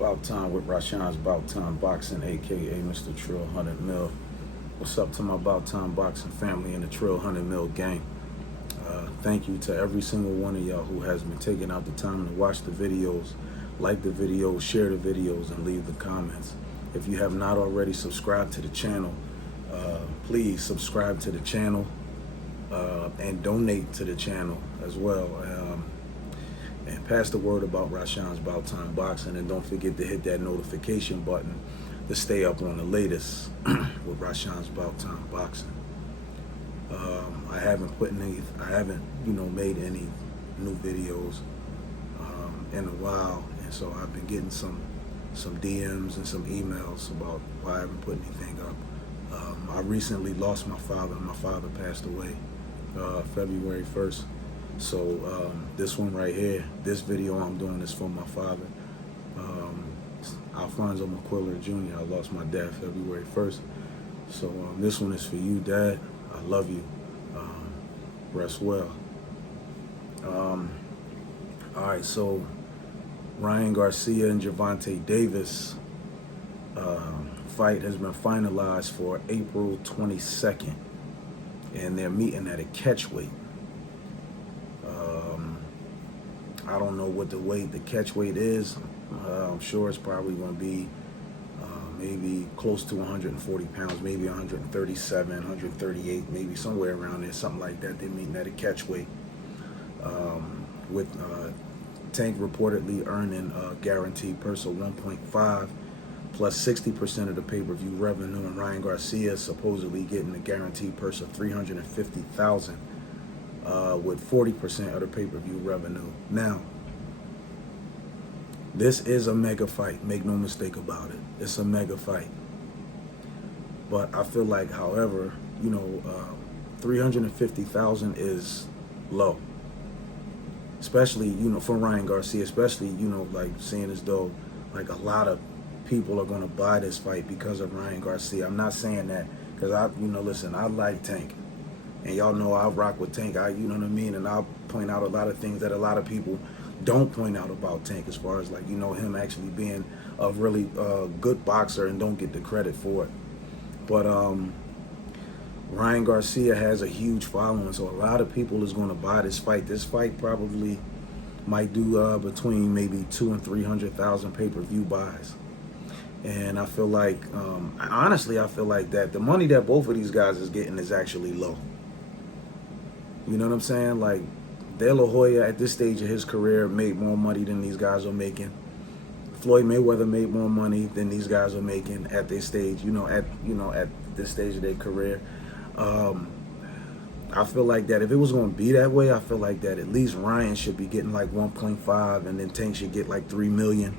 About Time with Rashawn's About Time Boxing, aka Mr. Trill 100 Mil. What's up to my About Time Boxing family and the Trill 100 Mil gang? Thank you to every single one of y'all who has been taking out the time to watch the videos, like the videos, share the videos, and leave the comments. If you have not already subscribed to the channel, please subscribe to the channel and donate to the channel as well. And pass the word about Rashawn's About Time Boxing, and don't forget to hit that notification button to stay up on the latest with Rashawn's About Time Boxing. I haven't made any new videos in a while, and so I've been getting some DMs and some emails about why I haven't put anything up. I recently lost my father. My father passed away February 1st. So this one right here, this video I'm doing is for my father, Alphonso McQuillar Jr. I lost my dad February 1st. So this one is for you, Dad. I love you. Rest well. All right, so Ryan Garcia and Gervonta Davis fight has been finalized for April 22nd, and they're meeting at a catchweight. I don't know what the catch weight is. I'm sure it's probably going to be maybe close to 140 pounds, maybe 137, 138, maybe somewhere around there, something like that. They're meeting at a catch weight with Tank reportedly earning a guaranteed purse of 1.5 plus 60% of the pay-per-view revenue, and Ryan Garcia supposedly getting a guaranteed purse of $350,000. With 40% of the pay-per-view revenue. Now, this is a mega fight. Make no mistake about it. It's a mega fight. But I feel like, however, $350,000 is low. Especially, for Ryan Garcia, especially, like seeing as though like a lot of people are going to buy this fight because of Ryan Garcia. I'm not saying that because listen, I like Tank. And y'all know I rock with Tank, you know what I mean? And I'll point out a lot of things that a lot of people don't point out about Tank, as far as like, him actually being a really good boxer and don't get the credit for it. But Ryan Garcia has a huge following, so a lot of people is going to buy this fight. This fight probably might do between maybe 200,000 and 300,000 pay-per-view buys. And I feel like, honestly, I feel like that the money that both of these guys is getting is actually low. You know what I'm saying? Like, De La Hoya at this stage of his career made more money than these guys are making. Floyd Mayweather made more money than these guys are making at this stage, at this stage of their career. I feel like that if it was going to be that way, I feel like that at least Ryan should be getting like 1.5, and then Tank should get like 3 million.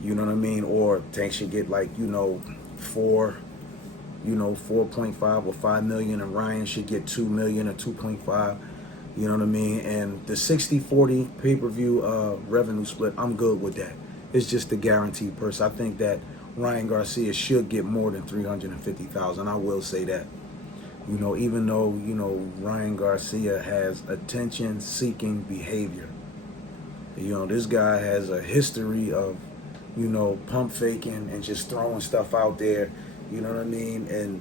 You know what I mean? Or Tank should get like, 4.5 or 5 million, and Ryan should get 2 million or 2.5. You know what I mean? And the 60-40 pay-per-view revenue split, I'm good with that. It's just the guaranteed purse. I think that Ryan Garcia should get more than 350,000. I will say that. Even though, Ryan Garcia has attention-seeking behavior. This guy has a history of, pump faking and just throwing stuff out there. You know what I mean? And,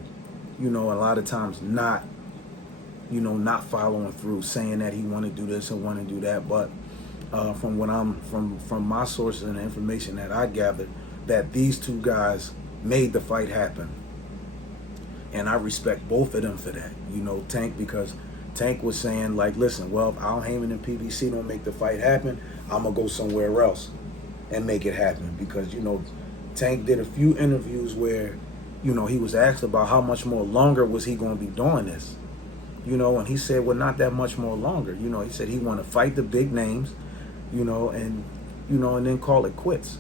a lot of times not following through, saying that he want to do this and want to do that. But from my sources and the information that I gathered, that these two guys made the fight happen. And I respect both of them for that. Tank, because Tank was saying, like, listen, well, if Al Heyman and PBC don't make the fight happen, I'm going to go somewhere else and make it happen. Because, Tank did a few interviews where, he was asked about how much more longer was he going to be doing this. And he said, well, not that much more longer. He said he want to fight the big names, and then call it quits.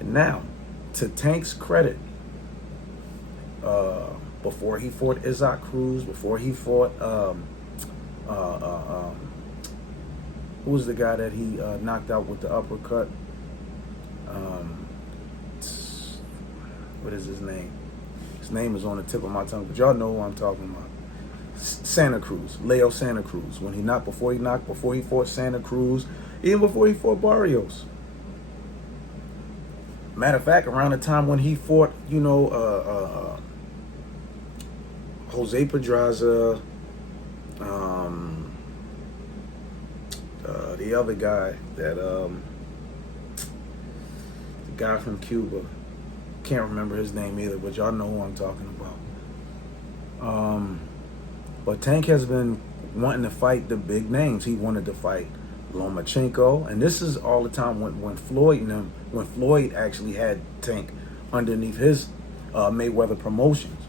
And now, to Tank's credit, before he fought Isaac Cruz, before he fought, who was the guy that he knocked out with the uppercut? What is his name? His name is on the tip of my tongue, but y'all know who I'm talking about. Santa Cruz, Leo Santa Cruz. Before he fought Santa Cruz, even before he fought Barrios. Matter of fact, around the time when he fought, you know, Jose Pedraza, the other guy that the guy from Cuba, can't remember his name either, but y'all know who I'm talking about. But Tank has been wanting to fight the big names. He wanted to fight Lomachenko, and this is all the time when Floyd actually had Tank underneath his Mayweather Promotions.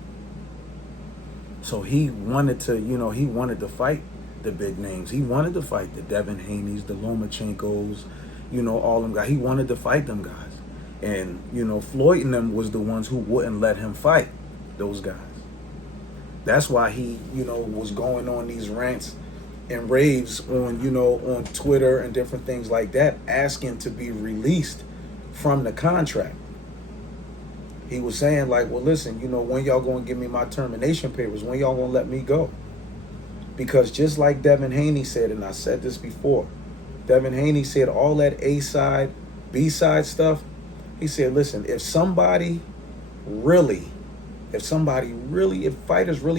So he wanted to, you know, he wanted to fight the big names. He wanted to fight the Devin Haney's, the Lomachenkos, you know, all them guys. He wanted to fight them guys. And, you know, Floyd and them was the ones who wouldn't let him fight those guys. That's why he, you know, was going on these rants and raves on, you know, on Twitter and different things like that, asking to be released from the contract. He was saying like, well, listen, you know, when y'all gonna give me my termination papers? When y'all gonna let me go? Because just like Devin Haney said, and I said this before, Devin Haney said all that A side, B side stuff. He said, listen, if fighters really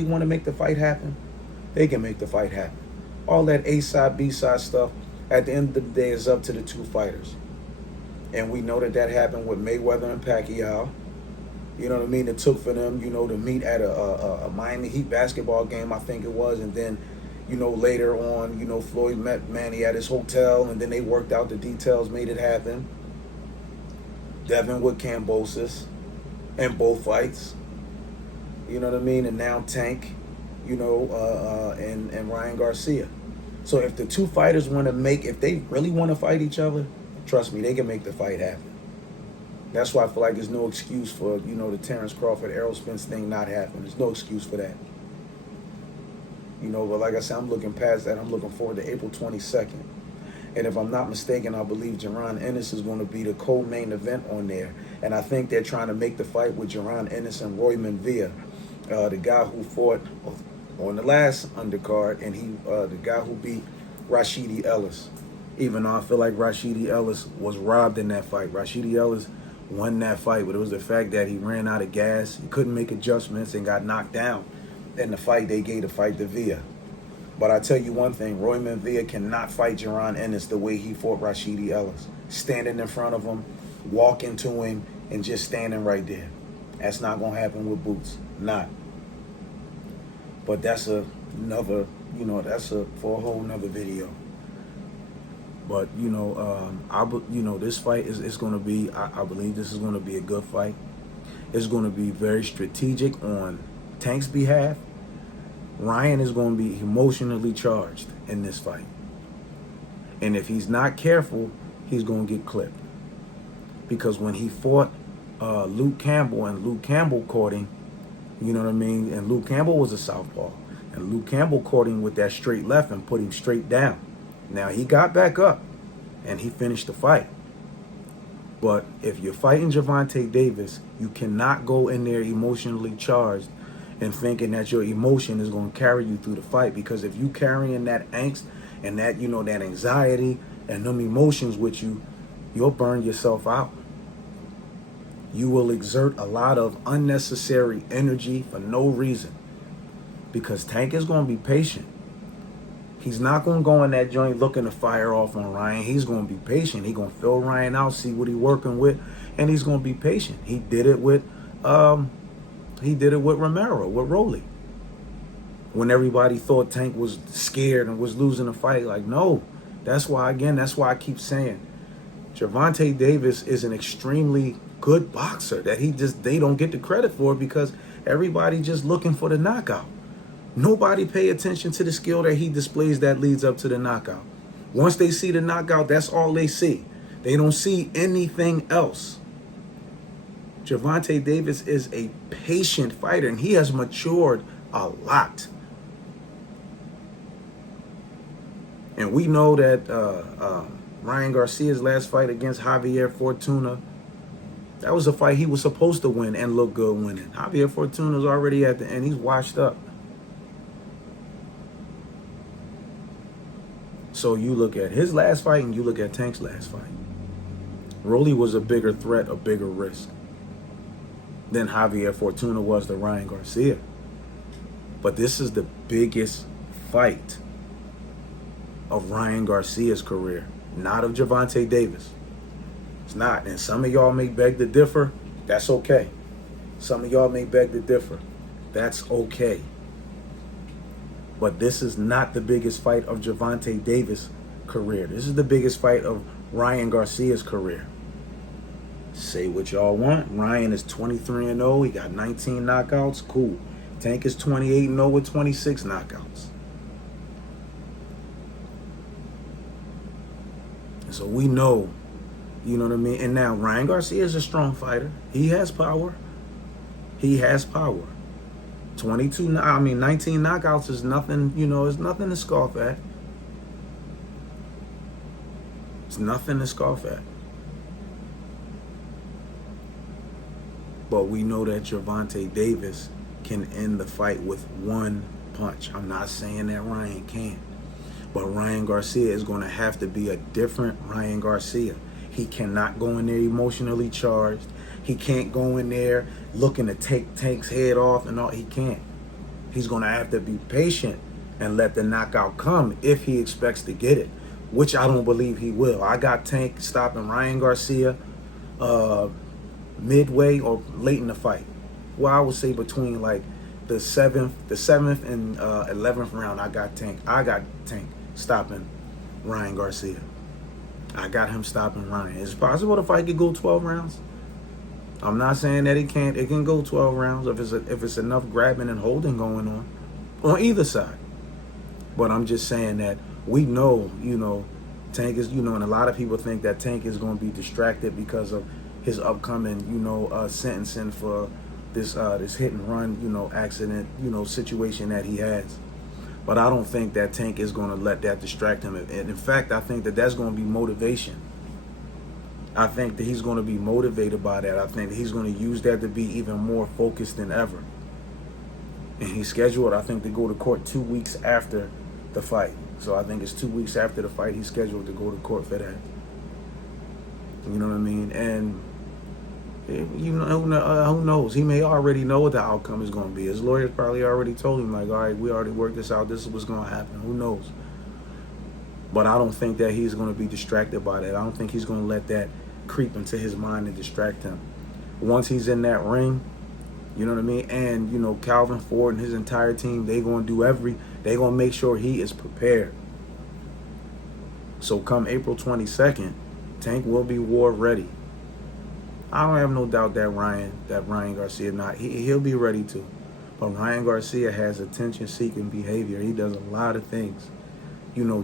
want to make the fight happen, they can make the fight happen. All that A side, B side stuff, at the end of the day, is up to the two fighters. And we know that happened with Mayweather and Pacquiao. You know what I mean? It took for them, you know, to meet at a Miami Heat basketball game, I think it was. And then, you know, later on, you know, Floyd met Manny at his hotel, and then they worked out the details, made it happen. Devin with Kambosos in both fights. You know what I mean? And now Tank, you know, and Ryan Garcia. So if the two fighters if they really want to fight each other, trust me, they can make the fight happen. That's why I feel like there's no excuse for, you know, the Terrence Crawford, Errol Spence thing not happening. There's no excuse for that. You know, but like I said, I'm looking past that. I'm looking forward to April 22nd. And if I'm not mistaken, I believe Jaron Ennis is going to be the co-main event on there. And I think they're trying to make the fight with Jaron Ennis and Royman Villa, the guy who fought on the last undercard, and the guy who beat Rashidi Ellis. Even though I feel like Rashidi Ellis was robbed in that fight. Rashidi Ellis won that fight, but it was the fact that he ran out of gas, he couldn't make adjustments, and got knocked down in the fight they gave to fight to Villa. But I tell you one thing, Royman Villa cannot fight Jaron Ennis the way he fought Rashidi Ellis. Standing in front of him, walking to him, and just standing right there. That's not going to happen with Boots. Not. But that's another, you know, for a whole nother video. But, you know, this fight is going to be, I believe this is going to be a good fight. It's going to be very strategic on Tank's behalf. Ryan is going to be emotionally charged in this fight. And if he's not careful, he's going to get clipped. Because when he fought Luke Campbell, and Luke Campbell caught him, you know what I mean? And Luke Campbell was a southpaw. And Luke Campbell caught him with that straight left and put him straight down. Now, he got back up, and he finished the fight. But if you're fighting Gervonta Davis, you cannot go in there emotionally charged and thinking that your emotion is going to carry you through the fight. Because if you carrying that angst and that, you know, that anxiety and them emotions with you, you'll burn yourself out. You will exert a lot of unnecessary energy for no reason. Because Tank is going to be patient. He's not going to go in that joint looking to fire off on Ryan. He's going to be patient. He's going to fill Ryan out, see what he's working with, and he's going to be patient. He did it with Romero, with Rolly. When everybody thought Tank was scared and was losing the fight, like, no. That's why I keep saying Gervonta Davis is an extremely good boxer that they don't get the credit for, because everybody just looking for the knockout. Nobody pay attention to the skill that he displays that leads up to the knockout. Once they see the knockout, that's all they see. They don't see anything else. Gervonta Davis is a patient fighter, and he has matured a lot. And we know that Ryan Garcia's last fight against Javier Fortuna, that was a fight he was supposed to win and look good winning. Javier Fortuna's already at the end. He's washed up. So you look at his last fight and you look at Tank's last fight. Rolly was a bigger threat, a bigger risk than Javier Fortuna was to Ryan Garcia. But this is the biggest fight of Ryan Garcia's career, not of Gervonta Davis. It's not. And some of y'all may beg to differ. That's okay. Some of y'all may beg to differ. That's okay. But this is not the biggest fight of Gervonta Davis' career. This is the biggest fight of Ryan Garcia's career. Say what y'all want. Ryan is 23-0. He got 19 knockouts. Cool. Tank is 28-0 with 26 knockouts. And so we know, you know what I mean? And now Ryan Garcia is a strong fighter. He has power. He has power. 19 knockouts is nothing, it's nothing to scoff at. It's nothing to scoff at. But we know that Gervonta Davis can end the fight with one punch. I'm not saying that Ryan can't. But Ryan Garcia is going to have to be a different Ryan Garcia. He cannot go in there emotionally charged. He can't go in there looking to take Tank's head off and all. He can't. He's going to have to be patient and let the knockout come if he expects to get it, which I don't believe he will. I got Tank stopping Ryan Garcia midway or late in the fight. Well, I would say between like the 7th and 11th round, I got Tank stopping Ryan Garcia. I got him stopping Ryan. It's possible the fight could go 12 rounds. I'm not saying that it can't. It can go 12 rounds if it's enough grabbing and holding going on either side. But I'm just saying that we know, Tank is, and a lot of people think that Tank is going to be distracted because of his upcoming, sentencing for this hit and run, accident, situation that he has. But I don't think that Tank is going to let that distract him. And in fact, I think that that's going to be motivation. I think that he's going to be motivated by that. I think that he's going to use that to be even more focused than ever. And he's scheduled, I think, to go to court 2 weeks after the fight. So I think it's 2 weeks after the fight he's scheduled to go to court for that. You know what I mean? And who knows? He may already know what the outcome is going to be. His lawyers probably already told him, like, all right, we already worked this out. This is what's going to happen. Who knows? But I don't think that he's going to be distracted by that. I don't think he's going to let that creep into his mind and distract him. Once he's in that ring, you know what I mean? And, Calvin Ford and his entire team, they're going to make sure he is prepared. So come April 22nd, Tank will be war ready. I don't have no doubt that Ryan Garcia he'll be ready to. But Ryan Garcia has attention-seeking behavior. He does a lot of things,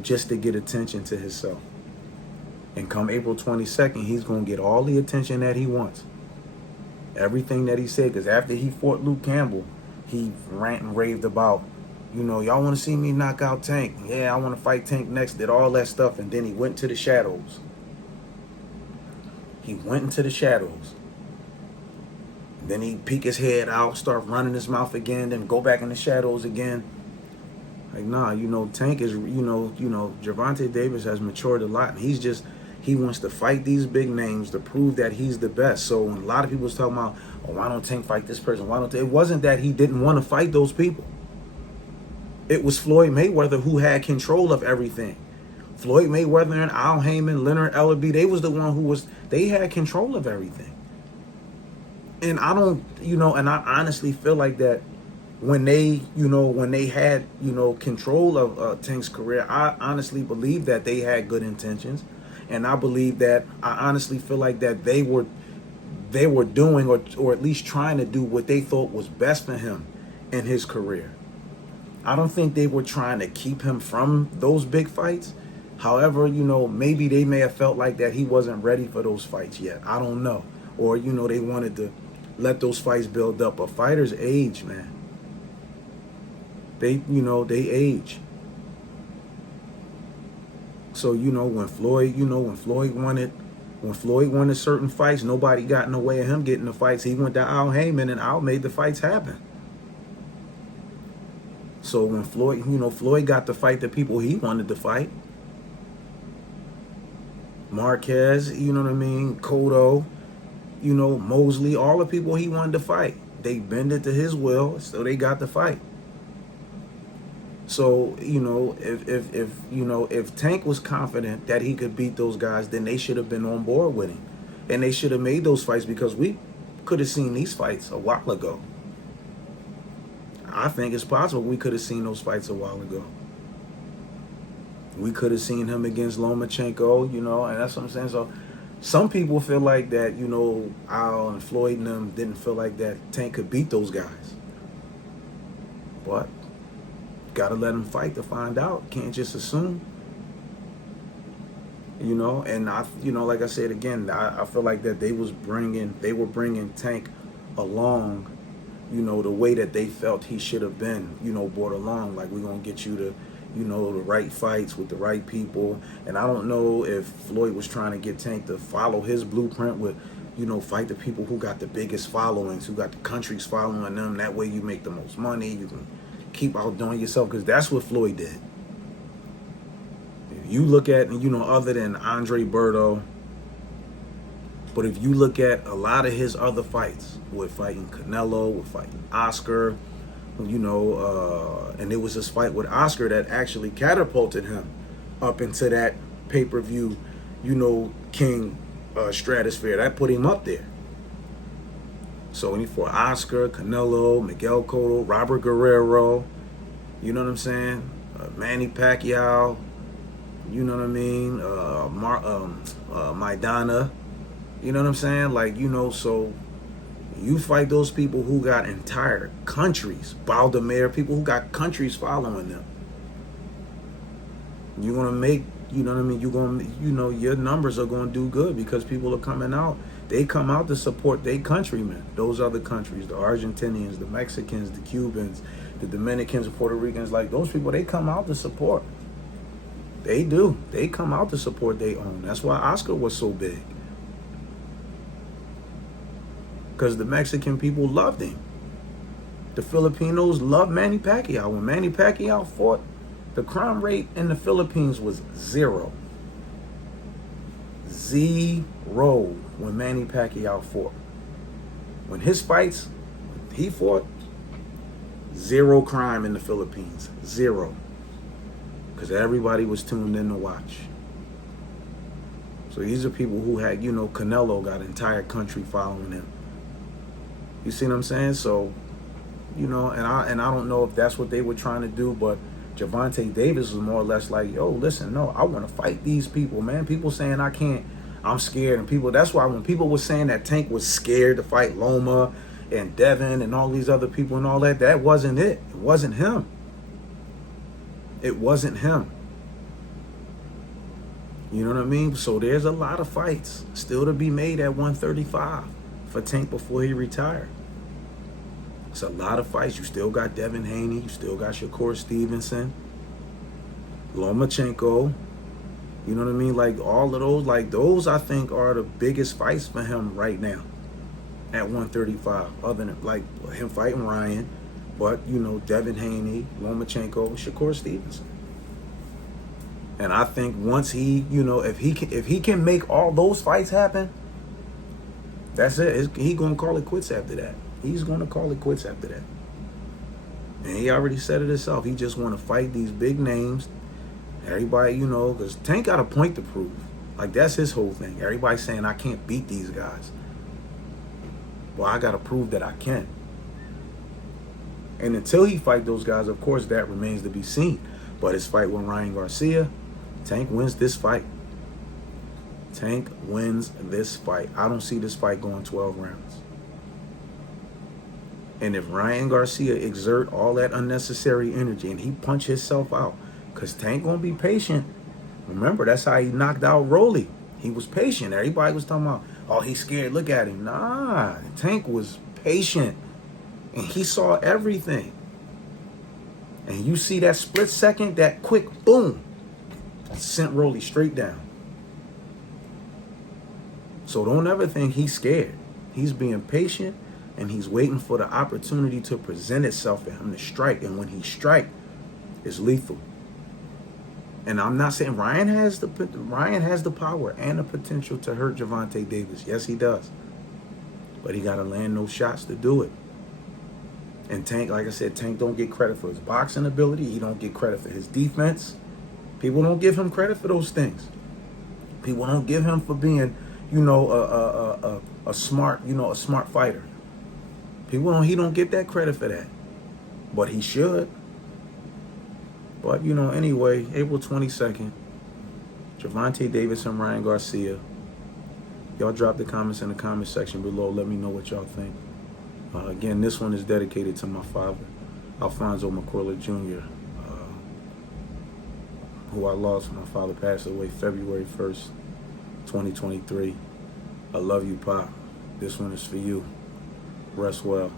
just to get attention to himself. And come April 22nd, he's going to get all the attention that he wants. Everything that he said, because after he fought Luke Campbell, he rant and raved about, y'all want to see me knock out Tank? Yeah, I want to fight Tank next, did all that stuff, and then he went to the shadows. He went into the shadows. Then he peek his head out, start running his mouth again, then go back in the shadows again. Like, nah, Tank is, Gervonta Davis has matured a lot. And he wants to fight these big names to prove that he's the best. So when a lot of people was talking about, why don't Tank fight this person? It wasn't that he didn't want to fight those people. It was Floyd Mayweather who had control of everything. Floyd Mayweather and Al Heyman, Leonard Ellerbe, they had control of everything. And I don't, and I honestly feel like that when they had, control of Tank's career, I honestly believe that they had good intentions. And I honestly feel like that they were doing or at least trying to do what they thought was best for him in his career. I don't think they were trying to keep him from those big fights. However, maybe they may have felt like that he wasn't ready for those fights yet. I don't know. Or, they wanted to let those fights build up. But fighters age, man. They age. So, when Floyd wanted certain fights, nobody got in the way of him getting the fights. He went to Al Heyman and Al made the fights happen. So when Floyd got to fight the people he wanted to fight. Marquez, you know what I mean, Cotto, you know, Mosley, all the people he wanted to fight. They bended to his will, so they got the fight. So, you know, if Tank was confident that he could beat those guys, then they should have been on board with him. And they should have made those fights, because we could have seen these fights a while ago. I think it's possible we could have seen those fights a while ago. We could have seen him against Lomachenko, you know, and that's what I'm saying. So some people feel like that, you know, Al and Floyd and them didn't feel like that Tank could beat those guys. But gotta let them fight to find out. Can't just assume. You know, and you know, like I said again, I feel like that they were bringing Tank along, you know, the way that they felt he should have been, you know, brought along. Like, we're gonna get you to, you know, the right fights with the right people. And I don't know if Floyd was trying to get Tank to follow his blueprint with, you know, fight the people who got the biggest followings, who got the countries following them. That way you make the most money. You can keep outdoing yourself, because that's what Floyd did. If you look at, you know, other than Andre Berto, but if you look at a lot of his other fights, with fighting Canelo, with fighting Oscar, you know, and it was this fight with Oscar that actually catapulted him up into that pay-per-view, you know, king stratosphere. That put him up there. So when he fought Oscar, Canelo, Miguel Cotto, Robert Guerrero, you know what I'm saying? Manny Pacquiao, you know what I mean? Maidana, you know what I'm saying? Like, you know, so you fight those people who got entire countries, Baldomir, people who got countries following them. You're gonna make, you know what I mean? You're gonna, you know, your numbers are gonna do good, because people are coming out. They come out to support their countrymen, those other countries, the Argentinians, the Mexicans, the Cubans, the Dominicans, the Puerto Ricans. Like, those people, they come out to support. They do. They come out to support their own. That's why Oscar was so big, because the Mexican people loved him. The Filipinos loved Manny Pacquiao. When Manny Pacquiao fought, the crime rate in the Philippines was 0. 0 when Manny Pacquiao fought. When his fights, he fought, 0 crime in the Philippines. 0. Because everybody was tuned in to watch. So these are people who had, you know, Canelo got an entire country following him. You see what I'm saying? So, you know, and I don't know if that's what they were trying to do, but Gervonta Davis was more or less like, yo, listen, no, I want to fight these people, man. People saying I can't, I'm scared. And people, that's why when people were saying that Tank was scared to fight Loma and Devin and all these other people and all that, that wasn't it. It wasn't him. It wasn't him. You know what I mean? So there's a lot of fights still to be made at 135 for Tank before he retired. It's a lot of fights. You still got Devin Haney. You still got Shakur Stevenson, Lomachenko. You know what I mean? Like, all of those, like, those I think are the biggest fights for him right now at 135, other than, like, him fighting Ryan. But, you know, Devin Haney, Lomachenko, Shakur Stevenson. And I think once he, you know, if he can make all those fights happen, that's it. He's going to call it quits after that. He's going to call it quits after that. And he already said it himself. He just want to fight these big names. Everybody, you know, because Tank got a point to prove. Like, that's his whole thing. Everybody's saying, I can't beat these guys. Well, I got to prove that I can. And until he fight those guys, of course, that remains to be seen. But his fight with Ryan Garcia, Tank wins this fight. Tank wins this fight. I don't see this fight going 12 rounds. And if Ryan Garcia exert all that unnecessary energy and he punch himself out, because Tank gonna be patient. Remember, that's how he knocked out Rolly. He was patient. Everybody was talking about, oh, he's scared. Look at him. Nah, Tank was patient. And he saw everything. And you see that split second, that quick boom, sent Rolly straight down. So don't ever think he's scared. He's being patient, and he's waiting for the opportunity to present itself for him to strike. And when he strike, it's lethal. And I'm not saying Ryan has the power and the potential to hurt Gervonta Davis. Yes, he does. But he got to land those shots to do it. And Tank, like I said, Tank don't get credit for his boxing ability. He don't get credit for his defense. People don't give him credit for those things. People don't give him for being, you know, a smart fighter. He don't get that credit for that. But he should. But, you know, anyway, April 22nd, Gervonta Davis and Ryan Garcia. Y'all drop the comments in the comment section below. Let me know what y'all think. Again, this one is dedicated to my father, Alphonso McQUILLAR Jr., who I lost. My father passed away February 1st, 2023. I love you, Pop. This one is for you. Rest well.